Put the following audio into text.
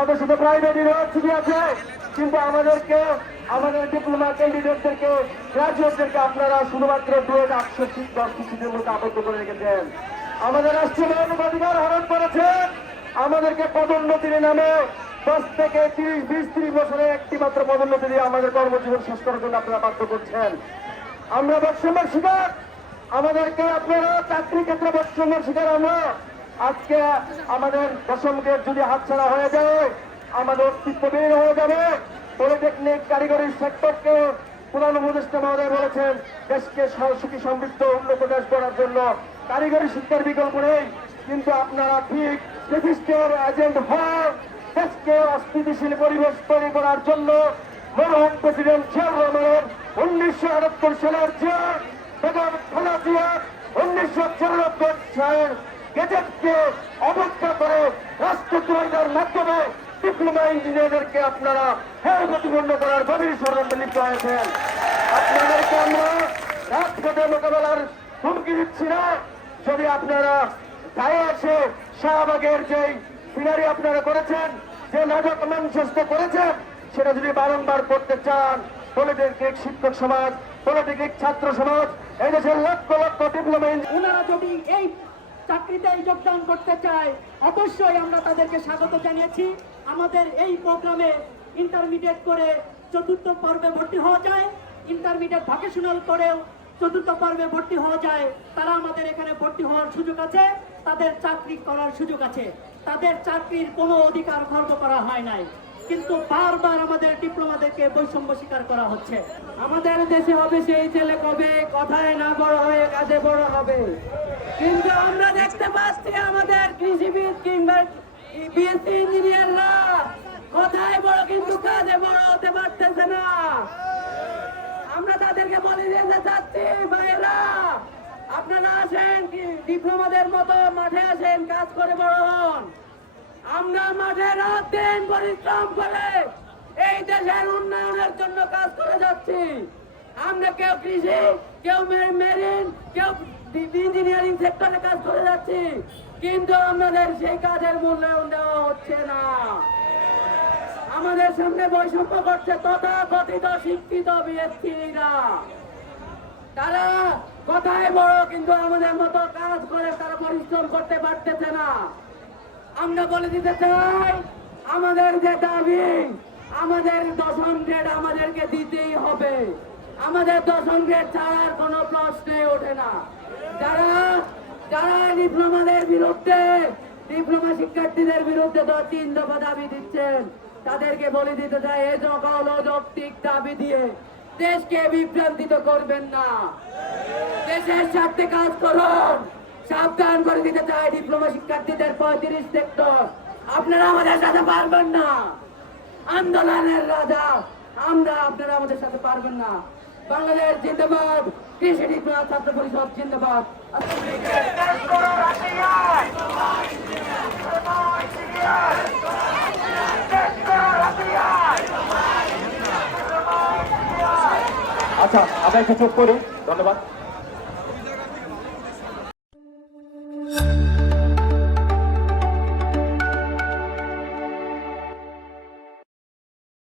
শত শত private university আছে, কিন্তু আমাদেরকে, আমাদের ডিপ্লোমা ক্যান্ডিডেটদেরকে গ্রাজুয়েটদেরকে আপনারা শুধুমাত্র দু হাজার আটশো দশটি সিটের মধ্যে আবদ্ধ করে রেখেছেন। আমাদের রাষ্ট্রীয় মানবাধিকার হরণ করেছেন আমাদেরকে পদোন্নতির নামে দশ থেকে তিরিশ, বিশ, ত্রিশ বছরে একটি মাত্র পদোন্নতি দিয়ে আমাদের কর্মজীবন শেষ করার জন্য আপনারা বাধ্য করছেন। আমরা বৈষম্যের শিকার। আমাদেরকে আপনারা চাকরি ক্ষেত্রে বৈষম্যের শিকার আমরা। আজকে আমাদের দশম গ্রেড যদি হাতছাড়া হয়ে যায়, আমাদের অস্তিত্ব বের হয়ে যাবে। পলিটেকনিক কারিগরি সেক্টরকে প্রধান উপদেষ্টা মহোদয় বলেছেন, দেশকে সুখী সমৃদ্ধ উন্নত দেশ করার জন্য কারিগরি শিক্ষার বিকল্প নেই। কিন্তু আপনারা ঠিক প্রতিষ্ঠের এজেন্ট হন দেশকে অস্থিতিশীল পরিবেশ তৈরি করার জন্য মরহুম প্রেসিডেন্ট জিয়াউর রহমানের উনিশশো আটাত্তর সালের যে বেগম খালা জিয়া উনিশশো চুরানব্বই সালের গেজেটকে অবজ্ঞা করে রাষ্ট্রদ্রোহিতার মাধ্যমে ডিপ্লোমা ইঞ্জিনিয়ারদেরকে আপনারা হ্যাঁ প্রতিপন্ন করার গভীর ষড়যন্ত্রে লিপ্ত হয়েছেন। আপনাদেরকে আমরা রাজপথে মোকাবেলার হুমকি দিচ্ছি না। যদি আপনারা গায়ে আসে শাহবাগের যেই সিনারি আপনারা করেছেন, যে নাটক মঞ্চস্থ করেছেন, সেটা যদি বারংবার করতে চান, পলিটেকনিক শিক্ষক সমাজ, পলিটেকনিক ছাত্র সমাজ এই দেশের লক্ষ লক্ষ ডিপ্লোমা ওনারা যদি এই চাকরিতে যোগদান করতে চায় অবশ্যই আমরা তাদেরকে স্বাগত জানিয়েছি। আমাদের এই প্রোগ্রামে ইন্টারমিডিয়েট করে চতুর্থ পর্বে ভর্তি হওয়া যায়। ইন্টারমিডিয়েট ভকেশনাল করেও চতুর্থ পর্বে ভর্তি হওয়া যায়। তারা আমাদের এখানে ভর্তি হওয়ার সুযোগ আছে, তাদের চাকরি করার সুযোগ আছে। তাদের চাকরির কোনো অধিকার খর্ব করা হয় নাই। কিন্তু বারবার আমাদের ডিপ্লোমাদেরকে বৈষম্য স্বীকার করা হচ্ছে। আমাদের দেশে হবে সেই ছেলে কবে কথায় না বড় হয়ে কাজে বড় হবে? কিন্তু আমরা দেখতে পাচ্ছি আমাদের কৃষিবিদ কিংবা বিএসসি ইঞ্জিনিয়াররা কথায় বড় কিন্তু কাজে বড় হতে পারতেছে না। আমরা তাদেরকে বলে দিতে চাচ্ছি ভাইরা আপনারা আসেন, ডিপ্লোমাদের মতো মাঠে আসেন, কাজ করে বড় হন। আমরা মাঠে রাত দিন পরিশ্রম করে এই দেশের উন্নয়নের জন্য কাজ করে যাচ্ছি। আমরা কেউ কৃষি, কেউ মেরিন, কেউ ইঞ্জিনিয়ারিং সেক্টরে কাজ করে যাচ্ছি। কিন্তু আমাদের সেই কাজের মূল্যায়ন দেওয়া হচ্ছে না। আমাদের সামনে বৈষম্য করছে তথা কথিত শিক্ষিত বিএসসিরা তারা কথায় বড়, কিন্তু আমাদের মতো কাজ করে তারা পরিশ্রম করতে পারতেছে না। আমরা বলে দিতে চাই, আমাদের যে দাবি, আমাদের দশম গ্রেড আমাদেরকে দিতেই হবে। আমাদের দশম গ্রেড ছাড়ার কোনো প্রশ্নই ওঠে না। যারা যারা ডিপ্লোমাদের বিরুদ্ধে, ডিপ্লোমা শিক্ষার্থীদের বিরুদ্ধে তো তিন দফা দাবি দিচ্ছেন, তাদেরকে বলে দিতে চাই, এ সকল অযৌক্তিক দাবি দিয়ে দেশকে বিভ্রান্তিত করবেন না। দেশের স্বার্থে কাজ করুন। সাবধান করে দিতে চাই ডিপ্লোমা শিক্ষার্থীদের পঁয়ত্রিশ সেক্টর। আপনারা আমাদের সাথে পারবেন না। আন্দোলনের রাজা, আমরা আপনারা আমাদের সাথে পারবেন না। বাংলাদেশ জিন্দাবাদ। কৃষি ডিপ্লোমা, ছাত্র পরিষদ জিন্দাবাদ। আচ্ছা আমরা একটু চুপ করি। ধন্যবাদ।